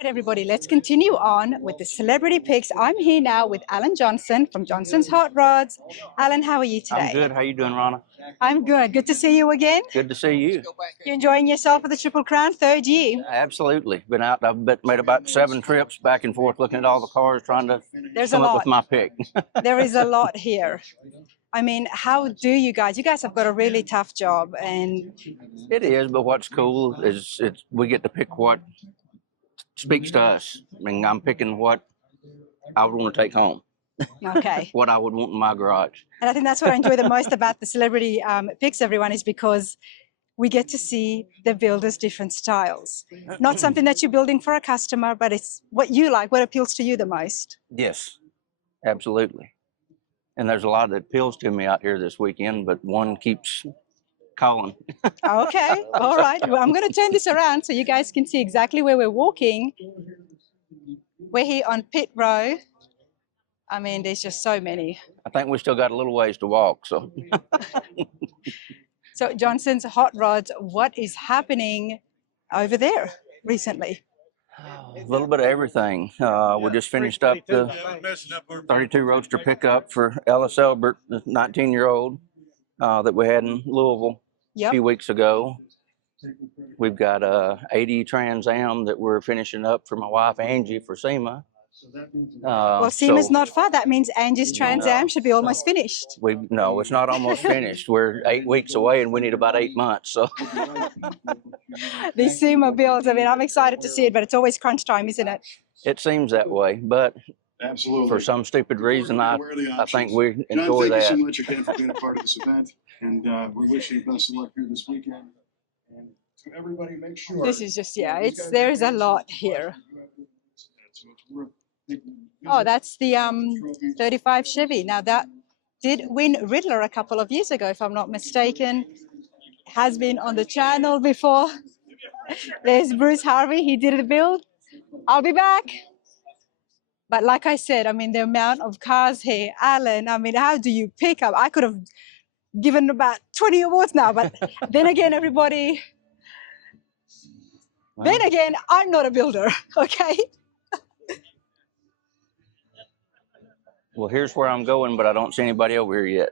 Right, everybody, let's continue on with the celebrity picks. I'm here now with Alan Johnson from Johnson's Hot Rods. Alan, how are you today? I'm good. How you doing, Ronna? I'm good. Good to see you again. Good to see you. You enjoying yourself for the Triple Crown third year? Absolutely. Been out. Made about 7 trips back and forth, looking at all the cars, trying to come up with my pick. There is a lot here. I mean, how do you guys? You guys have got a really tough job, and it is. But what's cool is we get to pick what speaks to us. I mean, I'm picking what I would want to take home. Okay. What I would want in my garage. And I think that's what I enjoy the most about the celebrity picks, everyone, is because we get to see the builders' different styles. Not something that you're building for a customer, but it's what you like, what appeals to you the most. Yes, absolutely. And there's a lot that appeals to me out here this weekend, but one keeps calling. Okay, all right. Well, I'm going to turn this around so you guys can see exactly where we're walking. We're here on Pit Row. I mean, there's just so many. I think we still got a little ways to walk, so. So Johnson's Hot Rods, what is happening over there recently? A little bit of everything. We just finished up the 32 Roadster pickup for Ellis Elbert, the 19-year-old that we had in Louisville a few weeks ago. We've got a 80 Trans Am that we're finishing up for my wife Angie for SEMA. Well, SEMA's not far. That means Angie's Trans Am should be almost finished. No, it's not almost finished. We're 8 weeks away and we need about 8 months. So these SEMA builds, I mean, I'm excited to see it, but it's always crunch time, isn't it? It seems that way, but absolutely, for some stupid reason, I think we enjoy that. Thank you so much again for being a part of this event, and we wish you best of luck here this weekend. And to everybody, make sure this is just there is a lot here. Oh, that's the 35 Chevy. Now that did win Riddler a couple of years ago, if I'm not mistaken. Has been on the channel before. There's Bruce Harvey. He did the build. I'll be back. But like I said, I mean, the amount of cars here, Alan, I mean, how do you pick up? I could have given about 20 awards now, but then again, everybody, then again, I'm not a builder, okay? Well, here's where I'm going, but I don't see anybody over here yet.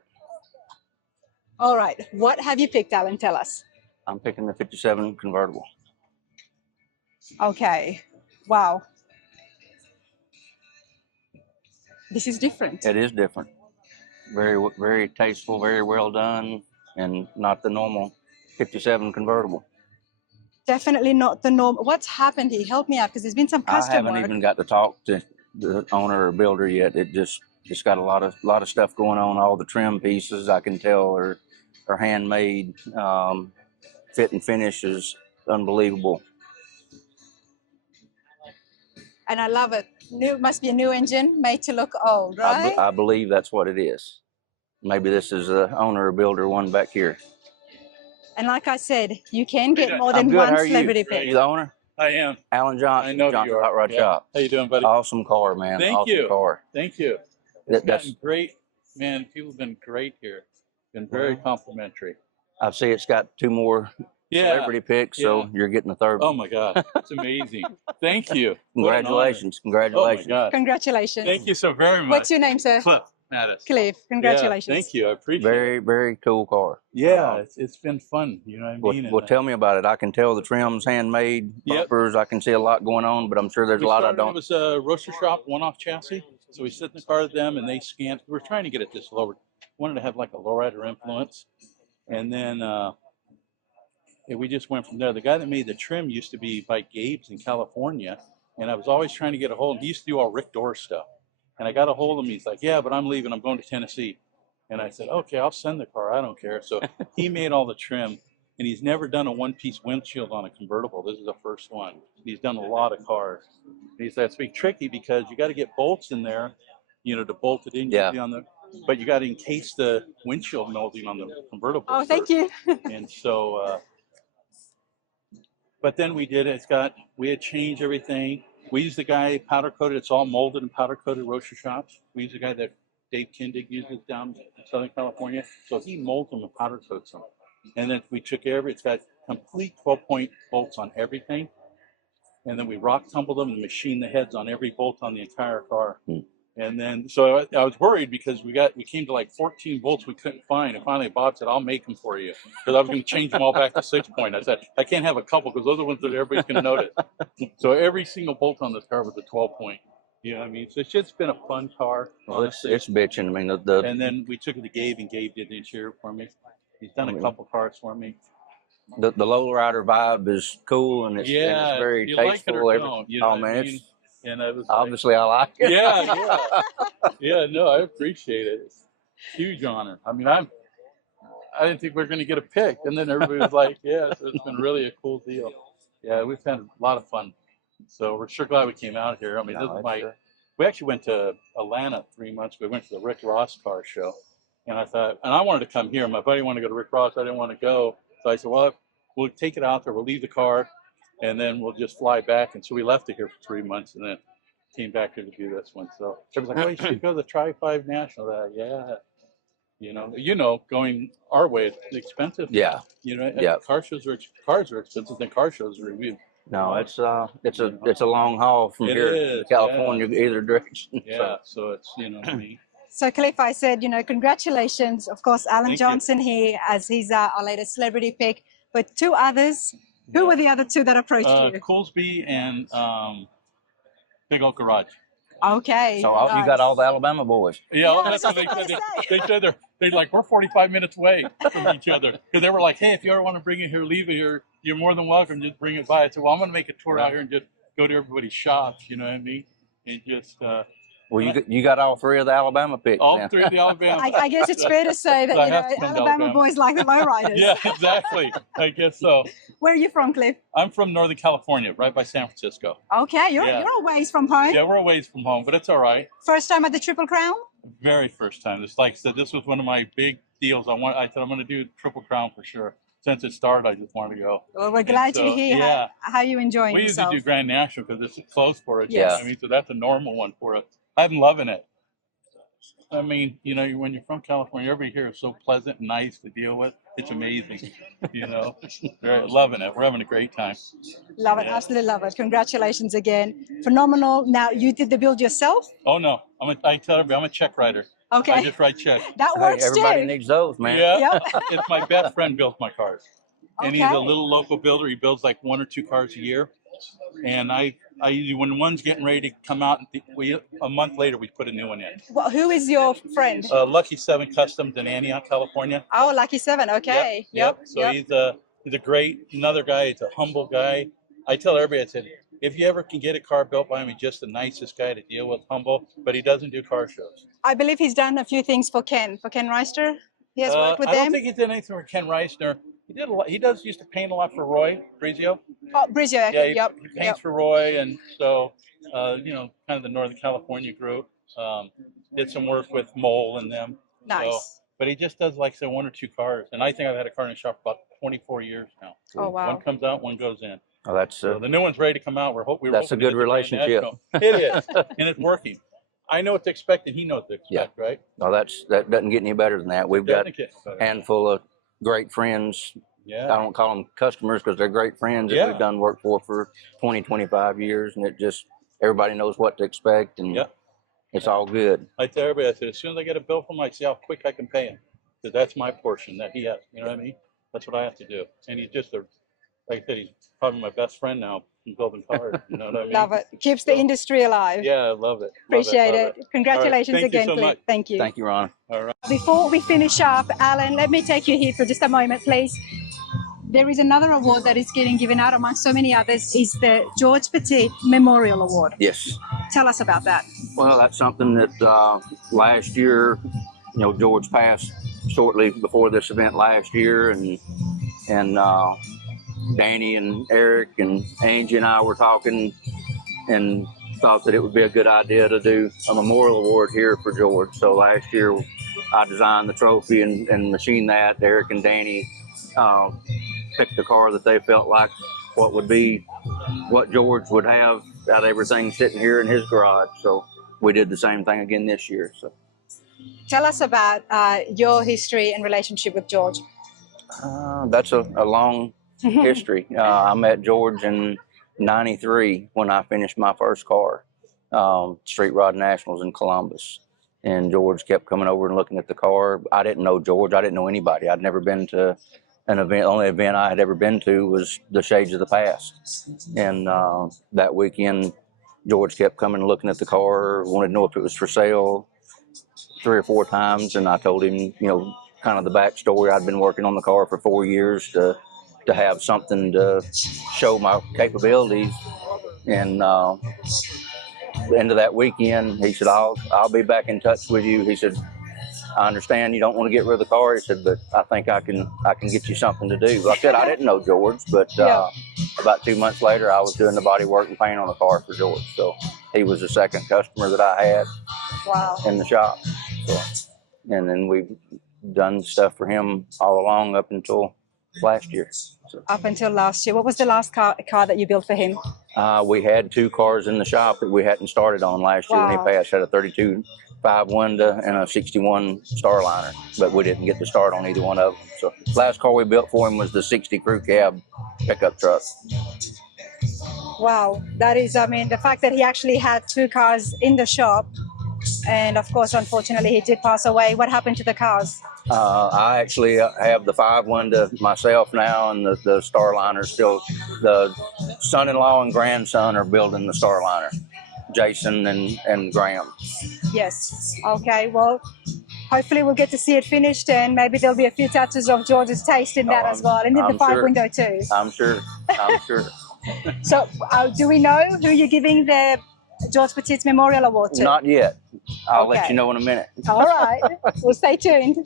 All right. What have you picked, Alan? Tell us. I'm picking the 57 Convertible. Okay. Wow. This is different. It is different. Very, very tasteful, very well done, and not the normal 57 Convertible. Definitely not the norm. What's happened here? Help me out, because there's been some custom work. I haven't even got to talk to the owner or builder yet. It's got a lot of stuff going on. All the trim pieces I can tell are handmade. Fit and finish is unbelievable. And I love it. New, must be a new engine made to look old, right? I believe that's what it is. Maybe this is the owner or builder one back here. And like I said, you can get more than one celebrity pick. Are you the owner? I am. Alan Johnson. I know Johnson Hot Rod Shop. How you doing, buddy? Awesome car, man. Thank you. Awesome car. Thank you. It's been great, man. People have been great here. Been very complimentary. I see it's got 2 more celebrity picks, so you're getting the third one. Oh my God, it's amazing. Thank you. Congratulations. Congratulations. Oh my God. Congratulations. Thank you so very much. What's your name, sir? Cliff Mattis. Cliff, congratulations. Yeah, thank you. I appreciate it. Very cool car. Yeah, it's been fun. You know what I mean? Well, tell me about it. I can tell the trim's handmade, bumpers. I can see a lot going on, but I'm sure there's a lot I don't. It was a roaster shop, one-off chassis. So we sit in the car with them and they scanned. We were trying to get it this lower. Wanted to have like a lowrider influence. And then we just went from there. The guy that made the trim used to be by Gabe's in California. And I was always trying to get a hold of him. He used to do all Rick Dorr stuff. And I got a hold of him. He's like, yeah, but I'm leaving. I'm going to Tennessee. And I said, okay, I'll send the car. I don't care. So he made all the trim. And he's never done a one-piece windshield on a convertible. This is the first one. He's done a lot of cars. And he said, it's big tricky because you got to get bolts in there, to bolt it in. Yeah. But you got to encase the windshield molding on the convertible. Oh, thank you. And so, but then we did it. We had changed everything. We used the guy powder coated. It's all molded and powder coated roaster shops. We used the guy that Dave Kindig uses down in Southern California. So he molds them and powder coats them. And then we took it's got complete 12-point bolts on everything. and then we rock tumbled them and machined the heads on every bolt on the entire car. And then, so I was worried because we came to like 14 bolts we couldn't find. And finally Bob said, I'll make them for you. Because I was going to change them all back to 6-point. I said, I can't have a couple because those are the ones that everybody's going to notice. So every single bolt on this car was a 12-point. You know what I mean? So it's just been a fun car. Well, it's bitching. I mean, and then we took it to Gabe, and Gabe did the interior for me. He's done a couple cars for me. The lowrider vibe is cool, and it's very tasteful. Like it or don't, you know oh man, it's and I was obviously I like it. Yeah. No, I appreciate it. It's a huge honor. I mean, I didn't think we were going to get a pick, and then everybody was like, "Yeah." So it's been really a cool deal. Yeah, we've had a lot of fun. So we're sure glad we came out here. I mean, this is we actually went to Atlanta 3 months ago. We went to the Rick Ross car show, and I thought, and I wanted to come here. My buddy wanted to go to Rick Ross. I didn't want to go, so I said, "Well, we'll take it out there. We'll leave the car, and then we'll just fly back." And so we left it here for 3 months, and then came back here to do this one. So everyone's like, "Oh, you should go to the Tri-5 National." You know, going our way, it's expensive. Yeah. You know, cars are expensive than car shows are. No, it's a long haul from here to California, either direction. Yeah, so it's I mean. So Cliff, I said, congratulations. Of course, Alan Johnson here, as he's our latest celebrity pick, but 2 others. Who were the other 2 that approached you? Goolsby and Big Oak Garage. Okay. So you got all the Alabama boys. Yeah, that's what they said. They said they're like, we're 45 minutes away from each other. Because they were like, hey, if you ever want to bring it here, leave it here, you're more than welcome. Just bring it by. I said, well, I'm going to make a tour out here and just go to everybody's shops, you know what I mean? And just... well, you got all 3 of the Alabama picks. All 3 of the Alabama. I guess it's fair to say that Alabama boys like the lowriders. Yeah, exactly. I guess so. Where are you from, Cliff? I'm from Northern California, right by San Francisco. Okay, you're a ways from home. Yeah, we're a ways from home, but it's all right. First time at the Triple Crown? Very first time. It's like I said, this was one of my big deals. I said I'm going to do Triple Crown for sure. Since it started, I just wanted to go. Well, we're glad to hear how you're enjoying yourself. We used to do Grand National because it's close for us. Yes. I mean, so that's a normal one for us. I'm loving it. I mean, when you're from California, everybody here is so pleasant and nice to deal with. It's amazing, They're loving it. We're having a great time. Love it, absolutely love it. Congratulations again. Phenomenal. Now, you did the build yourself? Oh, no. I tell everybody, I'm a check writer. Okay. I just write checks. That works everybody too. needs those, man. Yeah. Yep. It's my best friend builds my cars. And he's a little local builder. He builds like 1 or 2 cars a year. And I usually, when one's getting ready to come out, a month later, we put a new one in. Well, who is your friend? Lucky 7 Customs in Antioch, California. Oh, Lucky 7. Okay. Yep. So he's a great, another guy. He's a humble guy. I tell everybody, I said, if you ever can get a car built by him, he's just the nicest guy to deal with, humble, but he doesn't do car shows. I believe he's done a few things for Ken Reister. He has worked with them. I don't think he did anything for Ken Reisner. He did a lot. He used to paint a lot for Roy Brizio. Oh, Brizio. Yeah, he paints for Roy, and so kind of the Northern California group. Did some work with Mole and them. Nice. So, but he just does like say 1 or 2 cars, and I think I've had a car in the shop for about 24 years now. Oh wow. One comes out, one goes in. Oh, that's so the new one's ready to come out. That's a good relationship. It is, and it's working. I know what to expect, and he knows what to expect, right? No, that doesn't get any better than that. We've got a handful of great friends. Yeah. I don't call them customers because they're great friends that we've done work for 20, 25 years, and it just everybody knows what to expect, and it's all good. I tell everybody, I said, as soon as I get a bill from him, I see how quick I can pay him, because that's my portion that he has. You know what I mean? That's what I have to do. And he's just like I said, he's probably my best friend now in building cars. You know what I mean? Love it. Keeps the industry alive. Yeah, I love it. Appreciate it. Congratulations again, Cliff. Thank you. Thank you, Ron. All right. Before we finish up, Alan, let me take you here for just a moment, please. There is another award that is getting given out amongst so many others. Is the George Petite Memorial Award. Yes. Tell us about that. Well, that's something that last year, George passed shortly before this event last year, and Danny and Eric and Angie and I were talking and thought that it would be a good idea to do a memorial award here for George. So last year I designed the trophy and machined that. Eric and Danny picked the car that they felt like what George would have out of everything sitting here in his garage. So we did the same thing again this year. So tell us about your history and relationship with George. That's a long history. I met George in '93 when I finished my first car, Street Rod Nationals in Columbus. And George kept coming over and looking at the car. I didn't know George. I didn't know anybody. I'd never been to an event. The only event I had ever been to was the Shades of the Past. And that weekend, George kept coming and looking at the car, wanted to know if it was for sale 3 or 4 times. And I told him, you know, kind of the backstory. I'd been working on the car for 4 years to have something to show my capabilities. And the end of that weekend, he said, I'll be back in touch with you. He said, I understand you don't want to get rid of the car. He said, but I think I can get you something to do. I said, I didn't know George, but about 2 months later, I was doing the body work and paint on the car for George. So he was the second customer that I had in the shop. So, and then we've done stuff for him all along up until last year. So. Up until last year. What was the last car that you built for him? We had 2 cars in the shop that we hadn't started on last year when he passed. Had a 32 5 Wanda and a 61 Starliner, but we didn't get to start on either one of them. So last car we built for him was the 60 crew cab pickup truck. Wow, that is, I mean, the fact that he actually had 2 cars in the shop, and of course, unfortunately, he did pass away. What happened to the cars? I actually have the 5 Wanda myself now, and the Starliner still. The son-in-law and grandson are building the Starliner, Jason and Graham. Yes. Okay. Well, hopefully we'll get to see it finished, and maybe there'll be a few touches of George's taste in that as well, and in the 5 window too. I'm sure. I'm sure. So, do we know who you're giving the George Petite Memorial Award to? Not yet. I'll let you know in a minute. All right. We'll stay tuned.